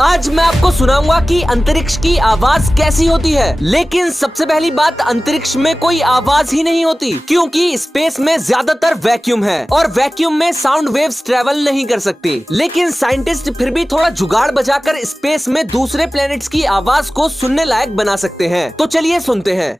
आज मैं आपको सुनाऊंगा कि अंतरिक्ष की आवाज कैसी होती है। लेकिन सबसे पहली बात, अंतरिक्ष में कोई आवाज ही नहीं होती, क्योंकि स्पेस में ज्यादातर वैक्यूम है और वैक्यूम में साउंड वेव्स ट्रेवल नहीं कर सकती। लेकिन साइंटिस्ट फिर भी थोड़ा जुगाड़ बजाकर स्पेस में दूसरे प्लैनेट्स की आवाज को सुनने लायक बना सकते हैं। तो चलिए सुनते हैं।